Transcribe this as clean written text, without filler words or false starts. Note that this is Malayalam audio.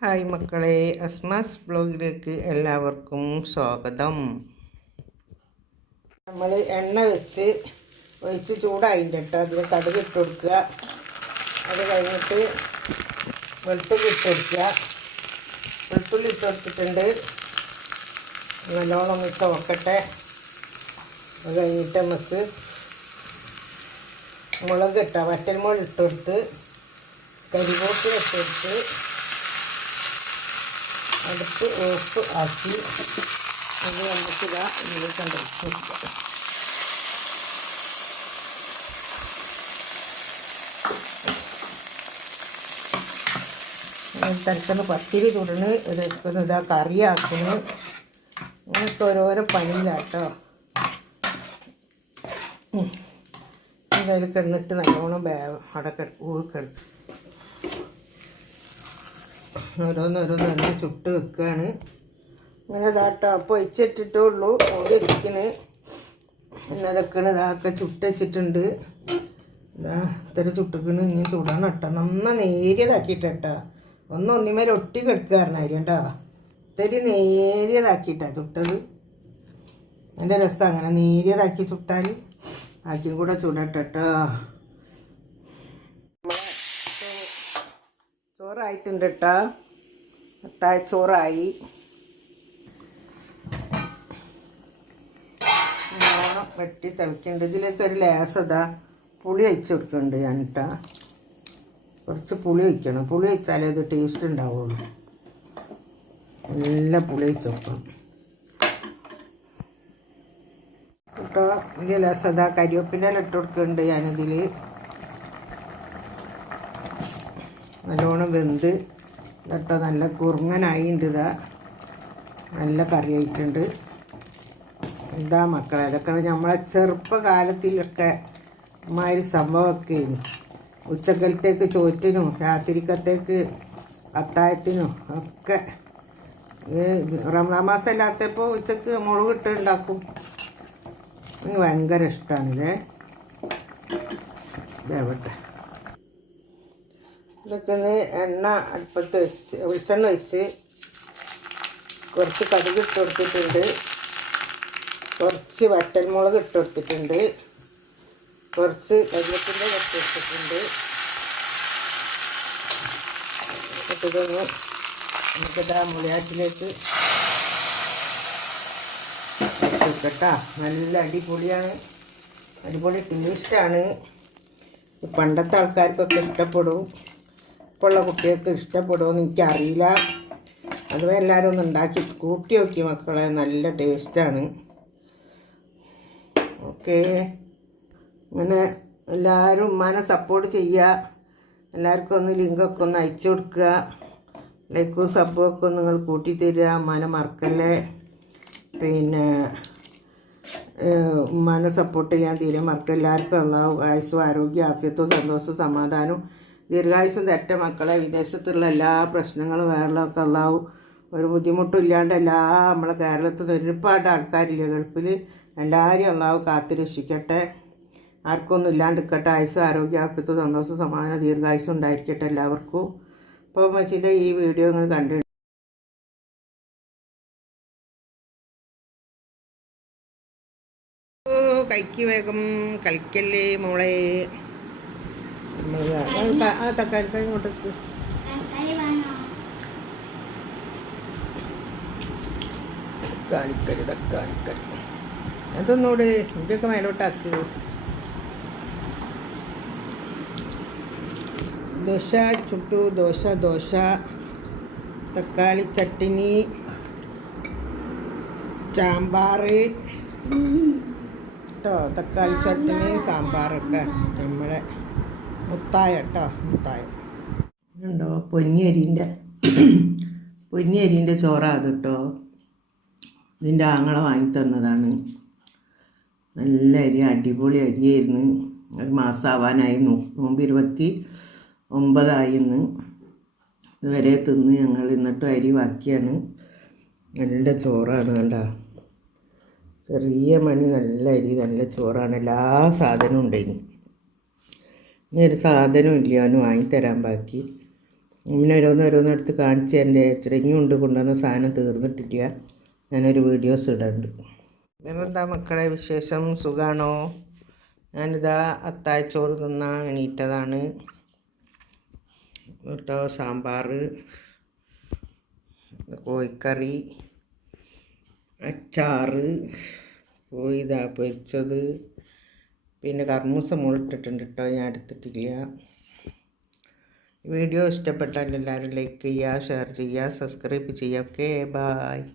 ഹായ് മക്കളെ, അസ്മാസ് ബ്ലോഗിലേക്ക് എല്ലാവർക്കും സ്വാഗതം. നമ്മൾ എണ്ണ ഒഴിച്ച് ചൂടായിട്ട് കേട്ടോ, അതിൽ കടുക് ഇട്ട് കൊടുക്കുക. അത് കഴിഞ്ഞിട്ട് വെളുത്തുള്ളി ഇട്ട് കൊടുക്കുക. വെളുത്തുള്ളി ഇട്ട് കൊടുത്തിട്ടുണ്ട്, നല്ലോണം ചുവക്കട്ടെ. അത് കഴിഞ്ഞിട്ട് നമുക്ക് മുളക് വറ്റൽമുളക് ഇട്ട് കൊടുത്ത് കരിവേപ്പില ഇട്ട് കൊടുത്ത് അടുത്ത് ഓഫ് ആക്കി അത് നമുക്ക് ഇതിൽ കണ്ടിരിക്കാം. തരത്തിന് പത്തിരി ചുടണ്, ഇതെടുക്കുന്നു, ഇതാ കറിയാക്കുന്നു. അങ്ങനത്തെ ഓരോരോ പണിയിലാട്ടോ. അതിൽ കിടന്നിട്ട് നല്ലോണം അവിടെ ഊറിക്കെടുക്കും. ഓരോന്നോരോന്ന് തന്നെ ചുട്ട് വെക്കുകയാണ്. ഇങ്ങനെ ഇതാട്ടോ അപ്പോൾ ഒഴിച്ചിട്ടിട്ടേ ഉള്ളൂ, ഓടി വെച്ചിക്കണ്. പിന്നെ അതൊക്കെ ഇതാക്കെ ചുട്ട് വെച്ചിട്ടുണ്ട്. ഇതാ ഇത്ര ചുട്ടിക്കണ്. ഇനി ചൂടാണ് കേട്ടോ, നന്ന നേരിയതാക്കിയിട്ടാ. ഒന്നിമേൽ ഒട്ടി കിടക്കാറുണ്ടായിരുന്നു കേട്ടോ. ഇത്തിരി നേരിയതാക്കിയിട്ടാണ് ചുട്ടത്. എൻ്റെ രസം അങ്ങനെ നേരിയതാക്കി ചുട്ടാൽ ആക്കി കൂടെ ചൂടട്ടോ. ചോറായിട്ടുണ്ട് കേട്ടോ, അത്താഴ ചോറായി. നല്ലോണം വെട്ടി തവിക്കുന്നുണ്ട്. ഇതിലേക്ക് ഒരു ലേസതാ പുളി ഒഴിച്ച് കൊടുക്കുന്നുണ്ട് ഞാൻ കേട്ടോ. കുറച്ച് പുളി ഒഴിക്കണം, പുളി ഒഴിച്ചാലേ ഇത് ടേസ്റ്റ് ഉണ്ടാവുള്ളൂ. നല്ല പുളി ഒഴിച്ച് വെക്കണം കേട്ടോ. വലിയ ലേസതാ കരിവേപ്പിൻ്റെ ഇട്ട് കൊടുക്കുന്നുണ്ട് ഞാനിതിൽ. നല്ലോണം വെന്ത് കേട്ടോ, നല്ല കുറുങ്ങനായിട്ടുണ്ട്. ഇതാ നല്ല കറി ആയിട്ടുണ്ട്. എന്താ മക്കളെ, അതൊക്കെ നമ്മളെ ചെറുപ്പകാലത്തിലൊക്കെ ഇമാതിരി സംഭവമൊക്കെ ഉച്ചക്കലത്തേക്ക് ചോറ്റിനും രാത്രിക്കത്തേക്ക് അത്താഴത്തിനും ഒക്കെ. റമദാൻ മാസം അല്ലാത്തപ്പോൾ ഉച്ചക്ക് മുളകിട്ട് ഉണ്ടാക്കും. എനിക്ക് ഭയങ്കര ഇഷ്ടമാണിതേ. ഇതേവട്ടെ, ഇതൊക്കെ എണ്ണ അടുപ്പത്ത് വെച്ച് വെളിച്ചെണ്ണ ഒഴിച്ച് കുറച്ച് കടുക് ഇട്ട് കൊടുത്തിട്ടുണ്ട്, കുറച്ച് വറ്റൽമുളക് ഇട്ട് കൊടുത്തിട്ടുണ്ട്, കുറച്ച് കരിവേപ്പിൻ്റെ ഇട്ട് കൊടുത്തിട്ടുണ്ട്. ഇതൊന്ന് നമുക്കിതാ മുളയാറ്റിലേക്ക് ഇട്ടിട്ടാ. നല്ല അടിപൊളിയാണ്, അടിപൊളി ടേസ്റ്റാണ്. പണ്ടത്തെ ആൾക്കാർക്കൊക്കെ ഇഷ്ടപ്പെടും, ഇപ്പോൾ ഉള്ള കുട്ടികൾക്ക് ഇഷ്ടപ്പെടുമെന്ന് എനിക്കറിയില്ല. അതുവരെ എല്ലാവരും ഒന്ന് ഉണ്ടാക്കി കൂട്ടി നോക്കി മക്കളെ, നല്ല ടേസ്റ്റാണ്. ഓക്കെ, അങ്ങനെ എല്ലാവരും ഉമ്മാനെ സപ്പോർട്ട് ചെയ്യുക. എല്ലാവർക്കും ഒന്ന് ലിങ്കൊക്കെ ഒന്ന് അയച്ചു കൊടുക്കുക. ലൈക്കും സബ്ബൊക്കെ ഒന്ന് നിങ്ങൾ കൂട്ടിത്തരിക. ഉമ്മാനെ മറക്കല്ലേ. പിന്നെ ഉമ്മാനെ സപ്പോർട്ട് ചെയ്യാൻ തീരെ മറക്കല്ല. എല്ലാവർക്കും അള്ളാഹു ആയുസ്സും ആരോഗ്യം ആഫിയത്തും സന്തോഷവും സമാധാനവും ദീർഘായുസ്സും തെറ്റ മക്കളെ. വിദേശത്തുള്ള എല്ലാ പ്രശ്നങ്ങളും വേറെയൊക്കെ അള്ളാഹു ഒരു ബുദ്ധിമുട്ടും ഇല്ലാണ്ട് നമ്മളെ കേരളത്തിൽ നിന്ന് ഒരുപാട് ആൾക്കാരില്ല ഗൾഫിൽ, എല്ലാവരും അള്ളാഹു കാത്തുരക്ഷിക്കട്ടെ. ആർക്കൊന്നും ഇല്ലാണ്ടിരിക്കട്ടെ. ആയുസ്സും ആരോഗ്യം ആഫിയത്തും സന്തോഷവും സമാധാനം ദീർഘായുസ്സും ഉണ്ടായിരിക്കട്ടെ എല്ലാവർക്കും. അപ്പോൾ മച്ചിൻ്റെ ഈ വീഡിയോ നിങ്ങൾ കണ്ടു കൈക്ക് വേഗം കളിക്കല്ലേ മോളെ. ആ തക്കാളിക്കായ ഇങ്ങോട്ടേക്ക് തക്കാളിക്കറി അതൊന്നോട് ഇതൊക്കെ മേലോട്ടാക്ക്. ദോശ ചുട്ടു, ദോശ തക്കാളി ചട്ടിനി, സാമ്പാർ കേട്ടോ. തക്കാളി ചട്ടിനി സാമ്പാറൊക്കെ നമ്മളെ മുത്തായ കേട്ടോ, മുത്തായം ഉണ്ടോ. പൊന്നിയരിൻ്റെ ചോറാണ് അത് കേട്ടോ. ഇതിൻ്റെ ആങ്ങളെ വാങ്ങി തന്നതാണ്. നല്ല അരി, അടിപൊളി അരിയായിരുന്നു. ഒരു മാസമാവാനായി, നോമ്പ് 29 ഇതുവരെ തിന്ന് ഞങ്ങൾ. എന്നിട്ടും അരി ബാക്കിയാണ്. നല്ല ചോറാണ് കണ്ടോ, ചെറിയ മണി, നല്ല അരി, നല്ല ചോറാണ്. എല്ലാ സാധനവും ഉണ്ടായിന്. ഇനി ഒരു സാധനവും ഇല്ല, അവന് വാങ്ങിത്തരാൻ ബാക്കി. ഇങ്ങനെ ഓരോന്നോരോന്നെടുത്ത് കാണിച്ച് തരേണ്ട ഇനിയും ഉണ്ട് കൊണ്ടുവന്ന സാധനം തീർന്നിട്ടില്ല. ഞാനൊരു വീഡിയോസ് ഇടുന്നുണ്ട്. വേറെന്താ മക്കളെ വിശേഷം? സുഖമാണോ? ഞാനിതാ അത്താഴച്ചോറ് തിന്നാൻ എണീറ്റതാണ് കേട്ടോ. സാമ്പാർ, കോഴിക്കറി, അച്ചാറ്, കോഴി ഇതാ പൊരിച്ചത്, പിന്നെ കർമൂസ മുളിട്ടിട്ടുണ്ട് കേട്ടോ, ഞാൻ എടുത്തിട്ടില്ല. വീഡിയോ ഇഷ്ടപ്പെട്ടാൽ എല്ലാവരും ലൈക്ക് ചെയ്യുക, ഷെയർ ചെയ്യുക, സബ്സ്ക്രൈബ് ചെയ്യുക. Okay, bye.